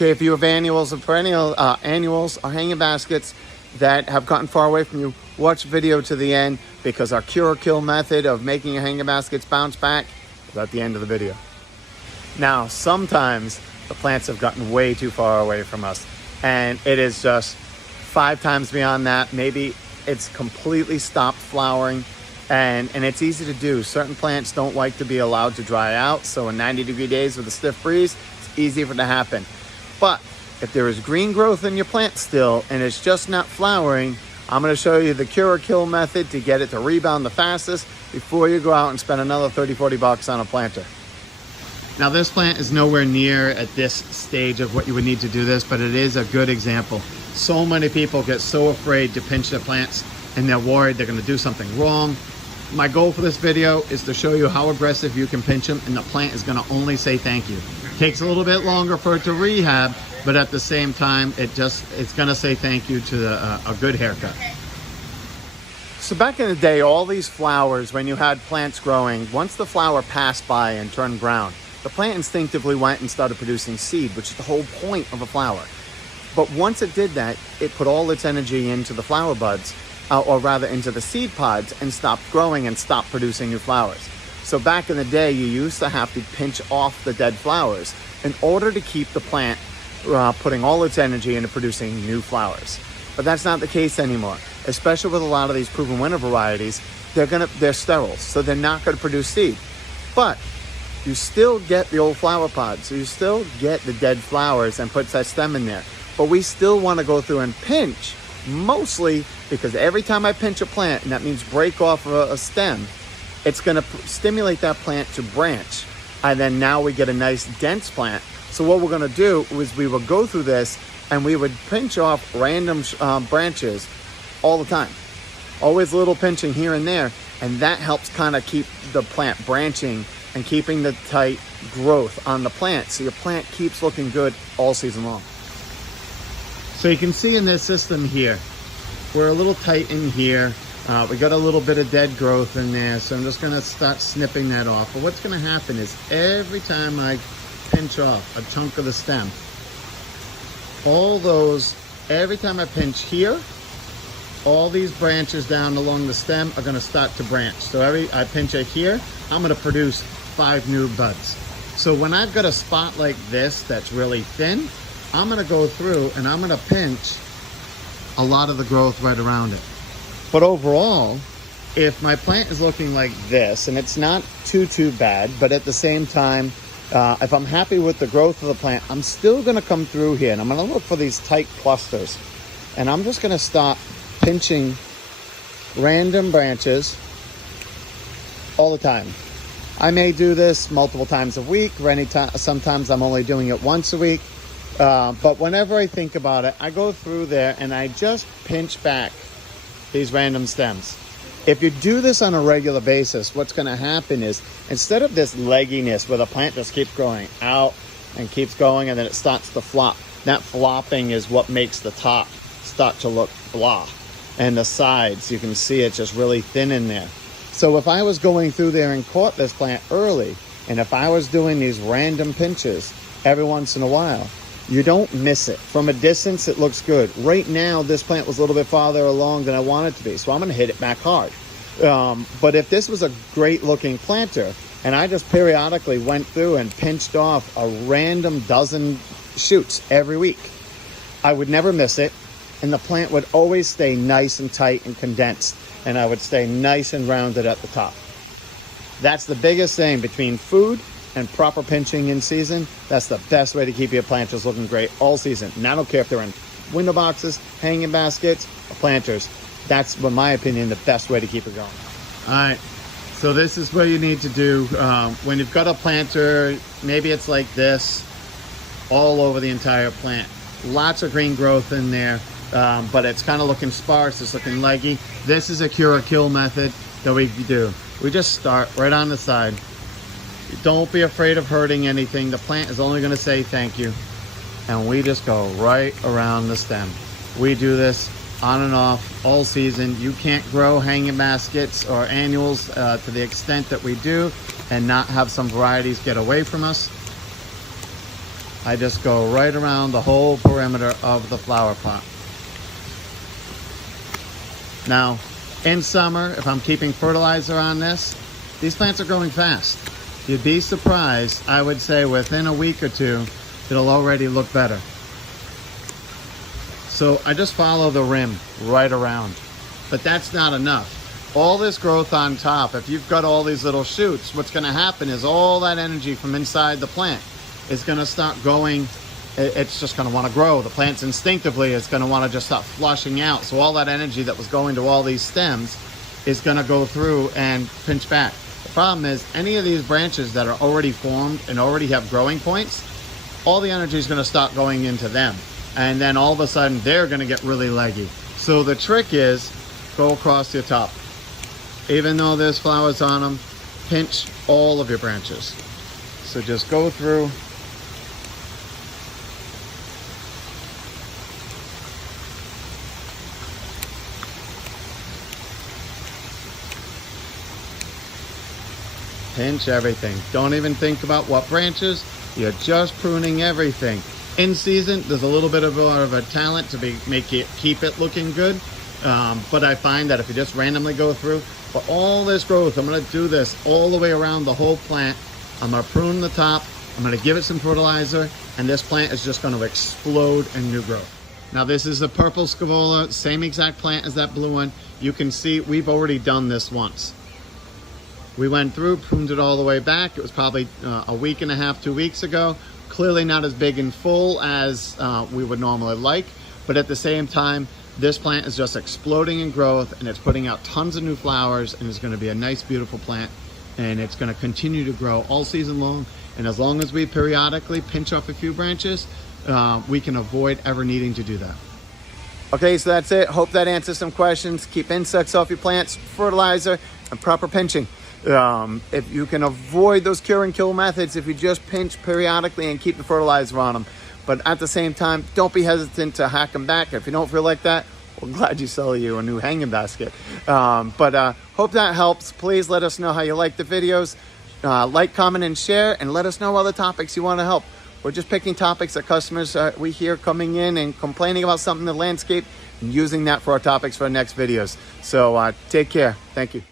Okay, if you have annuals or perennial annuals or hanging baskets that have gotten far away from you, watch the video to the end, because our cure or kill method of making your hanging baskets bounce back is at the end of the video. Now, sometimes the plants have gotten way too far away from us, and it is just 5 times beyond that. Maybe it's completely stopped flowering, and it's easy to do. Certain plants don't like to be allowed to dry out, so in 90-degree days with a stiff breeze, it's easy for it to happen. But if there is green growth in your plant still and it's just not flowering, I'm going to show you the cure or kill method to get it to rebound the fastest before you go out and spend another 30-40 bucks on a planter. Now, this plant is nowhere near at this stage of what you would need to do this, but it is a good example. So many people get so afraid to pinch their plants and they're worried they're going to do something wrong. My goal for this video is to show you how aggressive you can pinch them, and the plant is going to only say thank you. It takes a little bit longer for it to rehab, but at the same time, it's going to say thank you to a good haircut. So back in the day, all these flowers, when you had plants growing, once the flower passed by and turned brown, the plant instinctively went and started producing seed, which is the whole point of a flower. But once it did that, it put all its energy into the flower buds, or rather into the seed pods, and stopped growing and stopped producing new flowers. So back in the day, you used to have to pinch off the dead flowers in order to keep the plant putting all its energy into producing new flowers. But that's not the case anymore, especially with a lot of these proven winter varieties. They're sterile, so they're not going to produce seed. But you still get the old flower pods, so you still get the dead flowers and puts that stem in there. But we still want to go through and pinch, mostly because every time I pinch a plant, and that means break off a stem, it's going to stimulate that plant to branch. And then now we get a nice dense plant. So what we're going to do is we would go through this and we would pinch off random branches all the time. Always a little pinching here and there. And that helps kind of keep the plant branching and keeping the tight growth on the plant. So your plant keeps looking good all season long. So you can see in this system here, we're a little tight in here. We got a little bit of dead growth in there, so I'm just going to start snipping that off. But what's going to happen is every time I pinch off a chunk of the stem, every time I pinch here, all these branches down along the stem are going to start to branch. So I pinch it here, I'm going to produce 5 new buds. So when I've got a spot like this that's really thin, I'm going to go through and I'm going to pinch a lot of the growth right around it. But overall, if my plant is looking like this, and it's not too bad, but at the same time, if I'm happy with the growth of the plant, I'm still going to come through here and I'm going to look for these tight clusters. And I'm just going to start pinching random branches all the time. I may do this multiple times a week, or sometimes I'm only doing it once a week. But whenever I think about it, I go through there and I just pinch back these random stems. If you do this on a regular basis, what's going to happen is, instead of this legginess where the plant just keeps growing out and keeps going and then it starts to flop, that flopping is what makes the top start to look blah. And the sides, you can see it's just really thin in there. So if I was going through there and caught this plant early, and if I was doing these random pinches every once in a while, you don't miss it. From a distance, it looks good. Right now, this plant was a little bit farther along than I wanted it to be, so I'm going to hit it back hard. But if this was a great looking planter, and I just periodically went through and pinched off a random dozen shoots every week, I would never miss it, and the plant would always stay nice and tight and condensed, and I would stay nice and rounded at the top. That's the biggest thing between food and proper pinching in season. That's the best way to keep your planters looking great all season. And I don't care if they're in window boxes, hanging baskets, or planters. That's, in my opinion, the best way to keep it going. All right, so this is what you need to do. When you've got a planter, maybe it's like this, all over the entire plant. Lots of green growth in there, but it's kind of looking sparse, it's looking leggy. This is a cure or kill method that we do. We just start right on the side. Don't be afraid of hurting anything. The plant is only going to say thank you. And we just go right around the stem. We do this on and off all season. You can't grow hanging baskets or annuals to the extent that we do and not have some varieties get away from us. I just go right around the whole perimeter of the flower pot. Now, in summer, if I'm keeping fertilizer on this, these plants are growing fast. You'd be surprised, I would say within a week or two, it'll already look better. So I just follow the rim right around, but that's not enough. All this growth on top, if you've got all these little shoots, what's gonna happen is all that energy from inside the plant is gonna start going, it's just gonna wanna grow. The plant's instinctively, it's gonna wanna just start flushing out. So all that energy that was going to all these stems is gonna go through and pinch back. The problem is any of these branches that are already formed and already have growing points, all the energy is gonna start going into them. And then all of a sudden they're gonna get really leggy. So the trick is go across your top. Even though there's flowers on them, pinch all of your branches. So just go through. Pinch everything. Don't even think about what branches. You're just pruning everything. In season, there's a little bit of a talent to keep it looking good. But I find that if you just randomly go through, for all this growth, I'm gonna do this all the way around the whole plant. I'm gonna prune the top, I'm gonna give it some fertilizer, and this plant is just gonna explode in new growth. Now this is the purple scaevola, same exact plant as that blue one. You can see we've already done this once. We went through, pruned it all the way back. It was probably a week and a half, 2 weeks ago. Clearly not as big and full as we would normally like, but at the same time, this plant is just exploding in growth and it's putting out tons of new flowers and it's going to be a nice, beautiful plant, and it's going to continue to grow all season long. And as long as we periodically pinch off a few branches, we can avoid ever needing to do that. Okay, so that's it. Hope that answers some questions. Keep insects off your plants, fertilizer, and proper pinching. If you can avoid those cure and kill methods, if you just pinch periodically and keep the fertilizer on them. But at the same time, don't be hesitant to hack them back. If you don't feel like that, we're glad you sell you a new hanging basket. Hope that helps. Please let us know how you like the videos. Like, comment, and share, and let us know other topics you want to help. We're just picking topics that customers we hear coming in and complaining about something in the landscape and using that for our topics for our next videos. So take care. Thank you.